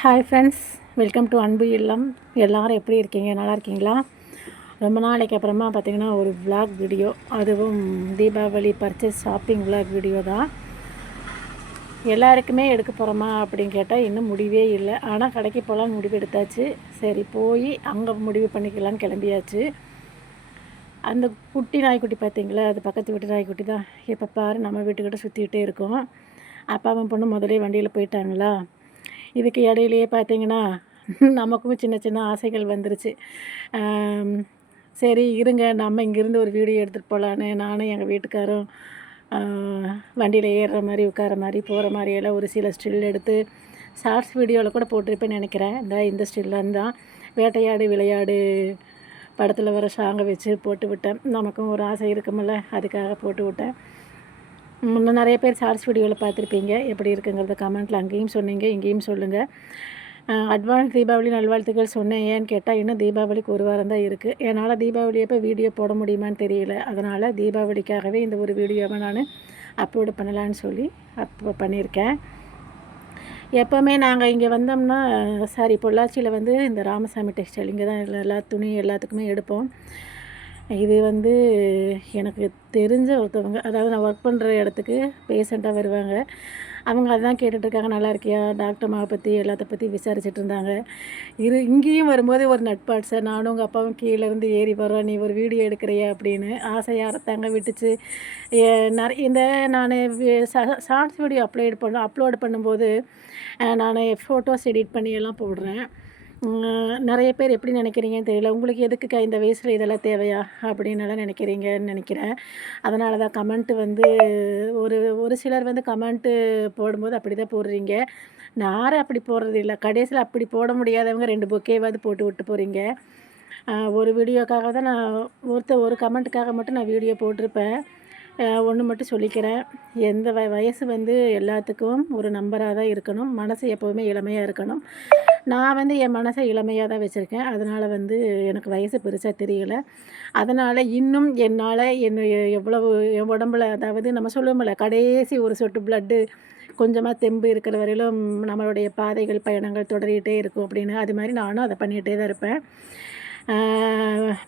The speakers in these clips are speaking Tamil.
ஹாய் ஃப்ரெண்ட்ஸ் வெல்கம் டு அன்பு இல்லம் எல்லோரும் எப்படி இருக்கீங்க? நல்லா இருக்கீங்களா? ரொம்ப நாளைக்கு அப்புறமா பார்த்திங்கன்னா ஒரு விளாக் வீடியோ அதுவும் Deepavali purchase shopping vlog video தான். எல்லாருக்குமே எடுக்க போகிறோமா அப்படின்னு கேட்டால் இன்னும் முடிவே இல்லை. ஆனால் கடைக்கு போகலாம் முடிவு எடுத்தாச்சு. சரி போய் அங்கே முடிவு பண்ணிக்கலாம்னு கிளம்பியாச்சு. அந்த குட்டி நாய்க்குட்டி பார்த்தீங்களா? அது பக்கத்து வீட்டு நாய்க்குட்டி தான். எப்போ பாரு நம்ம வீட்டுக்கிட்ட சுற்றிக்கிட்டே இருக்கோம். அப்பாவும் பொண்ணு முதலே வண்டியில் போயிட்டாங்களா? இதுக்கு இடையிலையே பார்த்தீங்கன்னா நமக்கும் சின்ன சின்ன ஆசைகள் வந்துருச்சு. சரி இருங்க நம்ம இங்கேருந்து ஒரு வீடியோ எடுத்துகிட்டு போகலான்னு நானும் எங்கள் வீட்டுக்காரும் வண்டியில் ஏறுற மாதிரி உட்கார மாதிரி போகிற மாதிரியெல்லாம் ஒரு சில ஸ்டில் எடுத்து ஷார்ட்ஸ் வீடியோவில் கூட போட்டிருப்பேன்னு நினைக்கிறேன். இந்த இந்த ஸ்டில்லாம் தான் வேட்டையாடு விளையாடு படத்தில் வர சாங்கை வச்சு போட்டு விட்டேன். நமக்கும் ஒரு ஆசை இருக்குமில்ல அதுக்காக போட்டு விட்டேன். முன்னே நிறைய பேர் ஷார்ட்ஸ் வீடியோவில் பார்த்துருப்பீங்க. எப்படி இருக்குங்கிறத கமெண்ட்டில் அங்கேயும் சொன்னீங்க இங்கேயும் சொல்லுங்கள் அட்வான்ஸ் தீபாவளி நல்வாழ்த்துக்கள் சொன்னேன். ஏன்னு கேட்டால் இன்னும் தீபாவளிக்கு ஒரு வாரம் தான் இருக்குது என்னால் தீபாவளி எப்போ வீடியோ போட முடியுமான்னு தெரியல. அதனால் தீபாவளிக்காகவே இந்த ஒரு வீடியோவை நான் அப்லோடு பண்ணலான்னு சொல்லி அப்போ பண்ணியிருக்கேன். எப்போவுமே நாங்கள் இங்கே வந்தோம்னா சாரி பொள்ளாச்சியில் வந்து இந்த ராமசாமி டெக்ஸ்டைல் இங்கே தான் எல்லா துணி எல்லாத்துக்குமே எடுப்போம். இது வந்து எனக்கு தெரிஞ்ச ஒருத்தவங்க அதாவது நான் ஒர்க் பண்ணுற இடத்துக்கு பேஷண்ட்டாக வருவாங்க. அவங்க அதுதான் கேட்டுட்ருக்காங்க நல்லா இருக்கியா? டாக்டர் மாவை பற்றி எல்லாத்த பற்றி விசாரிச்சுட்டு இருந்தாங்க. இரு இங்கேயும் வரும்போது ஒரு நட்பாட் சார் நானும் உங்கள் அப்பாவும் கீழேருந்து ஏறி வரோம் நீ ஒரு வீடியோ எடுக்கிறியா? அப்படின்னு ஆசையாக தங்க விட்டுச்சு. நிறைய இந்த நான் ஷார்ட்ஸ் வீடியோ அப்லோட் பண்ண அப்லோட் பண்ணும்போது நான் ஃபோட்டோஸ் எடிட் பண்ணி எல்லாம் போடுறேன். நிறைய பேர் எப்படி நினைக்கிறீங்கன்னு தெரியல. உங்களுக்கு எதுக்குக்கா இந்த வயசில் இதெல்லாம் தேவையா? அப்படின்னுலாம் நினைக்கிறீங்கன்னு நினைக்கிறேன். அதனால தான் கமெண்ட்டு வந்து ஒரு ஒரு சிலர் வந்து கமெண்ட்டு போடும்போது அப்படி தான் போடுறீங்க. யாரும் அப்படி போடுறது இல்லை. கடைசியில் அப்படி போட முடியாதவங்க ரெண்டு பொக்கேவாவது போட்டு விட்டு போகிறீங்க ஒரு வீடியோக்காக தான் நான் ஒருத்தர் ஒரு கமெண்ட்டுக்காக மட்டும் நான் வீடியோ போட்டிருப்பேன். ஒன்று மட்டும் சொல்லிக்கிறேன். எந்த வ வயசு வந்து எல்லாத்துக்கும் ஒரு நம்பராக தான் இருக்கணும். மனசு எப்போவுமே இளமையாக இருக்கணும். நான் வந்து என் மனசை இளமையாக தான் வச்சுருக்கேன். அதனால் வந்து எனக்கு வயசு பெருசாக தெரியலை. அதனால் இன்னும் என்னால் என்ன எவ்வளவு என் உடம்புல அதாவது நம்ம சொல்லுவோம்ல கடைசி ஒரு சொட்டு ப்ளட்டு கொஞ்சமாக தெம்பு இருக்கிற வரையிலும் நம்மளுடைய பாதைகள் பயணங்கள் தொடரிகிட்டே இருக்கும் அப்படின்னு. அது மாதிரி நானும் அதை பண்ணிகிட்டே தான் இருப்பேன்.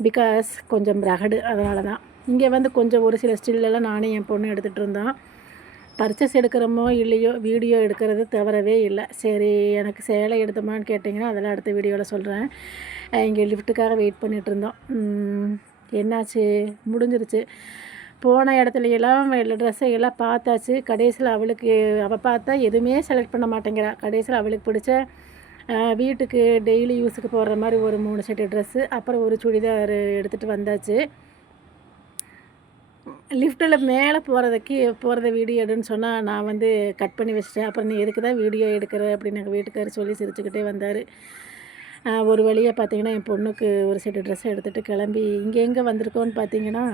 பிகாஸ் கொஞ்சம் ரகடு. அதனால தான். இங்கே வந்து கொஞ்சம் ஒரு சில ஸ்டில்லெல்லாம் நானே என் பொண்ணு எடுத்துகிட்டு இருந்தோம் பர்ச்சேஸ் எடுக்கிறோமோ இல்லையோ வீடியோ எடுக்கிறது தவறவே இல்லை. சரி எனக்கு சேலை எடுத்தோமான்னு கேட்டிங்கன்னா அதெல்லாம் அடுத்த வீடியோவில் சொல்கிறேன். இங்கே லிஃப்ட்டுக்காக வெயிட் பண்ணிகிட்டு இருந்தோம். என்னாச்சு? முடிஞ்சிருச்சு. போன இடத்துல எல்லாம் ட்ரெஸ்ஸை எல்லாம் பார்த்தாச்சு. கடைசியில் அவளுக்கு அவள் பார்த்தா எதுவுமே செலக்ட் பண்ண மாட்டேங்கிறா. கடைசியில் அவளுக்கு பிடிச்ச வீட்டுக்கு டெய்லி யூஸுக்கு போடுற மாதிரி ஒரு மூணு செட்டு ட்ரெஸ்ஸு அப்புறம் ஒரு சுடிதார் எடுத்துகிட்டு வந்தாச்சு. லிஃப்ட்டில் மேலே போகிறதுக்கு போகிறத வீடியோ எடுன்னு சொன்னால் நான் வந்து கட் பண்ணி வச்சிட்டேன். அப்புறம் நீ எதுக்கு தான் வீடியோ எடுக்கிற அப்படின்னு எங்கள் வீட்டுக்காரர் சொல்லி சிரிச்சுக்கிட்டே வந்தார். ஒரு வழியாக பார்த்தீங்கன்னா என் பொண்ணுக்கு ஒரு செட்டு ட்ரெஸ் எடுத்துகிட்டு கிளம்பி இங்கே எங்கே வந்திருக்கோன்னு பார்த்தீங்கன்னா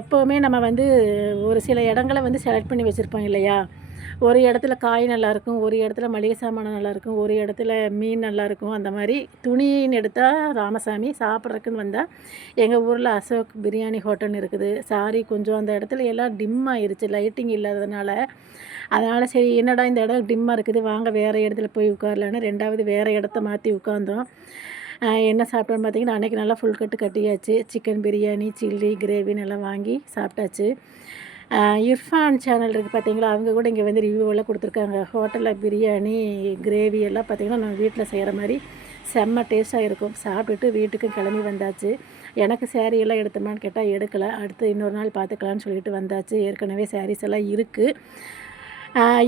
எப்போவுமே நம்ம வந்து ஒரு சில இடங்களை வந்து செலக்ட் பண்ணி வச்சுருப்போம் இல்லையா? ஒரு இடத்துல காய் நல்லாயிருக்கும் ஒரு இடத்துல மளிகை சாமான் நல்லாயிருக்கும் ஒரு இடத்துல மீன் நல்லாயிருக்கும் அந்த மாதிரி துணின்னு எடுத்தால் ராமசாமி சாப்பிட்றதுக்குன்னு வந்தால் எங்கள் ஊரில் அசோக் பிரியாணி ஹோட்டல்னு இருக்குது. சாரி கொஞ்சம் அந்த இடத்துல எல்லாம் டிம் ஆயிடுச்சு லைட்டிங் இல்லாததுனால. அதனால் சரி என்னடா இந்த இடம் டிம்மாக இருக்குது வாங்க வேறு இடத்துல போய் உட்காரலான்னு ரெண்டாவது வேறு இடத்த மாற்றி உட்காந்தோம் என்ன சாப்பிட்டோன்னு பார்த்தீங்கன்னா அன்றைக்கி நல்லா ஃபுல் கட்டு கட்டியாச்சு. சிக்கன் பிரியாணி சில்லி கிரேவின்னு எல்லாம் வாங்கி சாப்பிட்டாச்சு. இர்ஃபான் சேனல் இருக்குது பார்த்தீங்களா அவங்க கூட இங்கே வந்து ரிவ்யூவெல்லாம் கொடுத்துருக்காங்க. ஹோட்டலில் பிரியாணி கிரேவி எல்லாம் பார்த்திங்கன்னா நம்ம வீட்டில் செய்கிற மாதிரி செம்ம டேஸ்ட்டாக இருக்கும். சாப்பிட்டுட்டு வீட்டுக்கு கிளம்பி வந்தாச்சு. எனக்கு சேரீ எல்லாம் எடுத்தோமான்னு கேட்டால் எடுக்கலை. அடுத்து இன்னொரு நாள் பார்த்துக்கலான்னு சொல்லிட்டு வந்தாச்சு. ஏற்கனவே சாரீஸ் எல்லாம் இருக்குது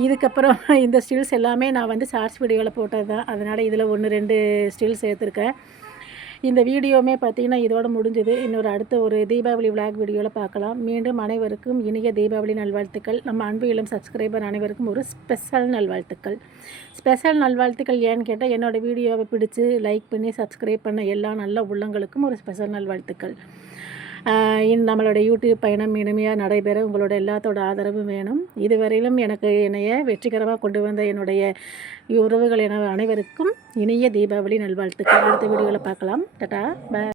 இதுக்கப்புறம் இந்த ஸ்டில்ஸ் எல்லாமே நான் வந்து ஷார்ட்ஸ் வீடியோவில் போட்டது தான் அதனால் இதில் ஒன்று ரெண்டு ஸ்டில்ஸ் சேர்த்துருக்கேன். இந்த வீடியோவுமே பார்த்திங்கன்னா இதோட முடிஞ்சது. இன்னொரு அடுத்த ஒரு தீபாவளி விளாக் வீடியோவில் பார்க்கலாம். மீண்டும் அனைவருக்கும் இனிய தீபாவளி நல்வாழ்த்துக்கள். நம்ம அன்பு இளம் சப்ஸ்கிரைபர் அனைவருக்கும் ஒரு ஸ்பெஷல் நல்வாழ்த்துக்கள். ஸ்பெஷல் நல்வாழ்த்துக்கள் ஏன்னு கேட்டால் என்னோடய வீடியோவை பிடிச்சி லைக் பண்ணி சப்ஸ்கிரைப் பண்ண எல்லா நல்ல உள்ளங்களுக்கும் ஒரு ஸ்பெஷல் நல்வாழ்த்துக்கள். நம்மளோட யூடியூப் பயணம் இனிமையாக நடைபெற உங்களோட எல்லாத்தோட ஆதரவும் வேணும். இதுவரையிலும் எனக்கு என்னைய வெற்றிகரமாக கொண்டு வந்த என்னுடைய உறவுகள் என அனைவருக்கும் இனிய தீபாவளி நல்வாழ்த்துக்கள். அடுத்த வீடியோவில் பார்க்கலாம். Tata bye.